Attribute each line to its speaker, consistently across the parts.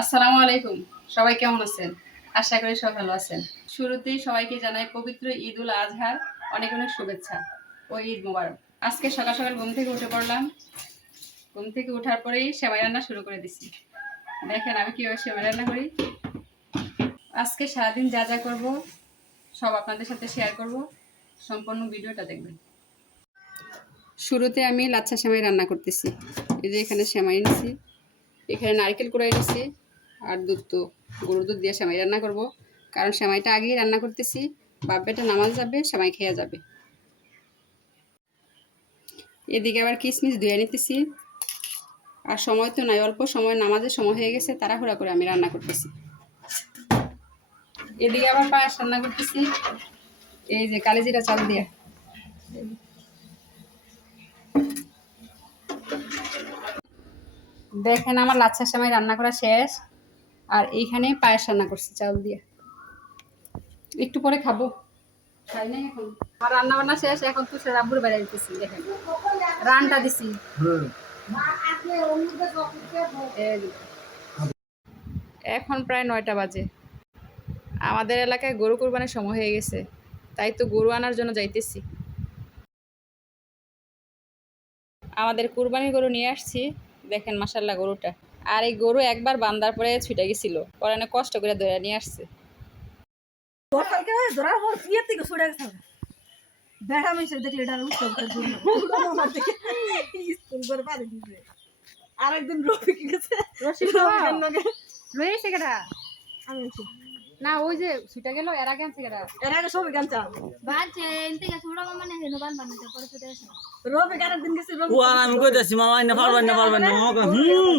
Speaker 1: আসসালামু আলাইকুম। সবাই কেমন আছেন? আশা করি সবাই ভালো আছেন। শুরুতেই সবাইকে জানাই পবিত্র ঈদ উল আজহার অনেক অনেক শুভেচ্ছা ও ঈদ মোবারক। আজকে সকাল সকাল ঘুম থেকে উঠে পড়লাম। ঘুম থেকে ওঠার পরেই সেমাই রান্না শুরু করে দিছি। দেখেন আমি কীভাবে সেমাই রান্না করি। আজকে সারাদিন যা যা করব, সব আপনাদের সাথে শেয়ার করব। সম্পূর্ণ ভিডিওটা দেখবেন। শুরুতে আমি লাচ্ছা সেমাই রান্না করতেছি। এই যে এখানে সেমাই নিছি এখানে নারকেল কুড়াই নিছি আর দুধ তো, গরুর দুধ দিয়ে সেমাই রান্না করব। কারণ সেমাইটা আগেই রান্না করতেছি বাপ্পাটা নামাজ যাবে, সেমাই খেয়ে যাবে। এদিকে আবার কিশমিশ ধুয়ে নিতেছি। আর সময় তো নাই, অল্প সময়, নামাজের সময় হয়ে গেছে, তাড়াহুড়া করে আমি রান্না করতেছি। এদিকে আবার পায়েস রান্না করতেছি। এই যে কালিজিরা চাল দিয়ে। দেখেন আমার লাচ্ছা সেমাই রান্না করা শেষ। আর এইখানে পায়েস রান্না করছি চাল দিয়ে। একটু পরে খাব। খাই নাই এখন। রান্না বান্না শেষ এখন তো সে রাব্বুর বেড়ে দিতেছি দেখেন। রানটা দিছি। এখন প্রায় নয়টা বাজে। আমাদের এলাকায় গরু কোরবানির সময় হয়ে গেছে তাই তো গরু আনার জন্য যাইতেছি। আমাদের কুরবানির গরু নিয়ে আসছি দেখেন মাসাল্লাহ গরুটা। আর এই গরু একবার বান্দার পরে ছুটে গেছিল। পরে অনেক কষ্ট করে ধরে নিয়ে আসছে।
Speaker 2: গেছে। আরেকদিন রফিক গেছে। আমি
Speaker 1: না ওই যে ছুটে গেল এর আগে আনছে কেডা?
Speaker 2: এর আগে সবই গান চাও
Speaker 3: বাজে এনতে ছোট মামা না হেনো বান বানাতে পরে ছুটে আসে
Speaker 2: রফিক আরেকদিন গেছে রফিক
Speaker 4: ও আর আমি কইতেছি মামা ইনা পারবেন না পারবেন না মামা কয়, হুম।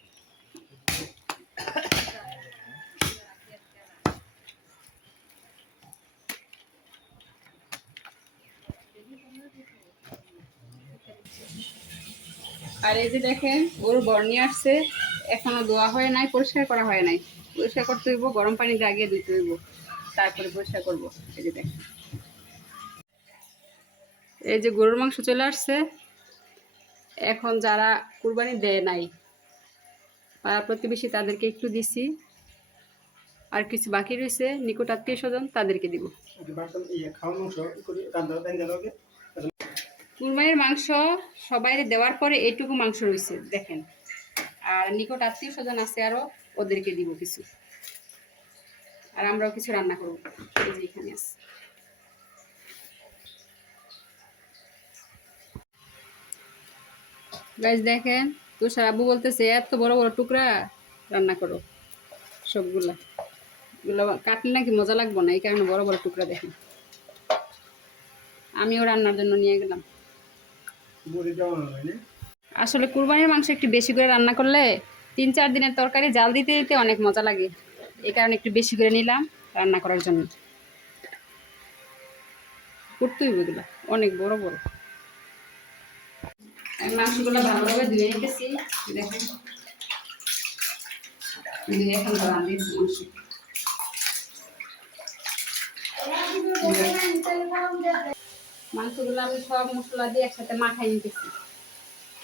Speaker 4: আর
Speaker 1: এই যে দেখেন, গরু বর্ণি আসছে, এখনও ধোয়া হয় নাই, পরিষ্কার করা হয় নাই। পরিষ্কার করতে হইব, গরম পানি দিয়ে আগে দিতে হইব। তারপরে পরিষ্কার করব। এই যে দেখেন। এই যে গরুর মাংস চলে আসছে। এখন যারা কুরবানি দেয় নাই, পাড়া প্রতিবেশী তাদেরকে একটু দিছি। আর কিছু বাকি রয়েছে, নিকট আত্মীয় স্বজন তাদেরকে দিব। কুরবানির মাংস সবাই দেওয়ার পরে এইটুকু মাংস রয়েছে, দেখেন। আর নিকট আত্মীয় স্বজন আছে, আরও ওদেরকে দিব কিছু। আর আমরাও কিছু রান্না করব, এই যে এখানে আছে। দেখেন, তুষার আব্বু বলতেছে, এত বড় বড় টুকরা রান্না করো, সবগুলা। এগুলো কাটলে নাকি মজা লাগবে না, এই কারণে বড় বড় টুকরা দেখেন। আমিও রান্নার জন্য নিয়ে গেলাম। আসলে কুরবানির মাংস একটু বেশি করে রান্না করলে তিন চার দিনের তরকারি জাল দিতে দিতে অনেক মজা লাগে। এই কারণে একটু বেশি করে নিলাম রান্না করার জন্য। করতেই এগুলো অনেক বড় বড়। মাংসগুলো ভালোভাবে ধুয়ে নিতেছি দেখেন। ধুয়ে এখন রান্না মাংস। মাংসগুলো আমি সব মশলা দিয়ে একসাথে মাখাই নিতেছি।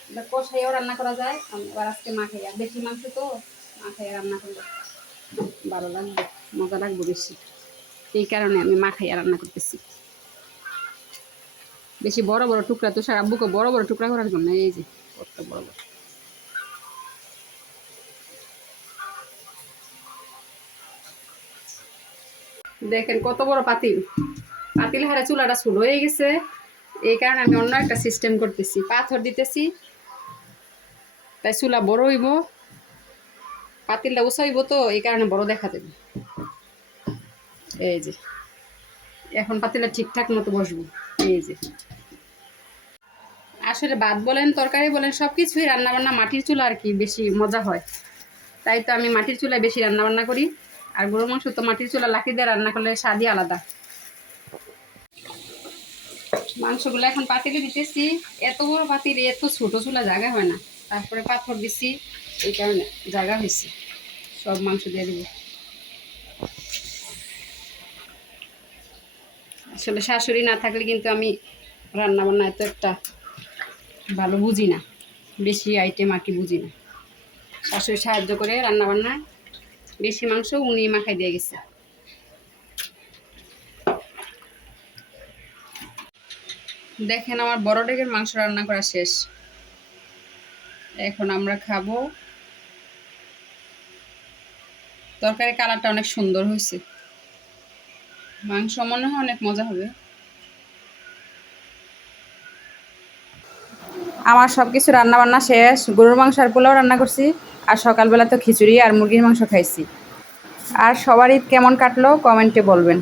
Speaker 1: এটা কষাইও রান্না করা যায় আমি এবার আজকে মাখাই। আর বেশি মাংস তো মাখাই রান্না করলে ভালো লাগবে, মজা লাগবে বেশি। এই কারণে আমি মাখাইয়া রান্না করতেছি। বেশি বড় বড় টুকরা তো সারা বুকে বড় বড় টুকরা করার জন্য এই যে, কত বড় বড়। দেখেন কত বড় পাতিল। পাতিল হারে চুলাটা ছোট হয়ে গেছে। এই কারণে আমি অন্য একটা সিস্টেম করতেছি। পাথর দিতেছি, তাই চুলা বড় হইব। পাতিলটা উঁচাইব তো, এই কারণে বড় দেখা যাবে। এই যে, এখন পাতিলটা ঠিকঠাক মতো বসবো। এই যে। আসলে ভাত বলেন, তরকারি বলেন সব কিছুই রান্নাবান্না মাটির চুলা আর কি, বেশি মজা হয়। তাই তো আমি মাটির চুলায় বেশি রান্নাবান্না করি। আর গরু মাংস তো মাটির চুলা লাকি দিয়ে রান্না করলে স্বাদই আলাদা। মাংসগুলো এখন পাতিলে দিতেছি। এত বড় পাতিলে এত ছোট চুলা জায়গা হয় না। তারপরে পাথর দিছি, এই কারণে জায়গা হয়েছে। সব মাংস দিয়ে দিব। আসলে শাশুড়ি না থাকলে কিন্তু আমি রান্না বান্না এত একটা ভালো বুঝি না। বেশি আইটেম আর কি বুঝি না। শাশুড়ি সাহায্য করে রান্না বান্নায় বেশি মাংস উনি মাখাই দিয়ে গেছে। দেখেন আমার বড় ডেকের মাংস রান্না করা শেষ। এখন আমরা খাব। তরকারি কালারটা অনেক সুন্দর হয়েছে। মাংস মনে হয় অনেক মজা হবে। আমার সব কিছু রান্না বান্না শেষ। গরুর মাংস আর পোলাও রান্না করছি। আর সকালবেলা তো খিচুড়ি আর মুরগির মাংস খাইছি। আর সবার ঈদ কেমন কাটলো? কমেন্টে বলবেন।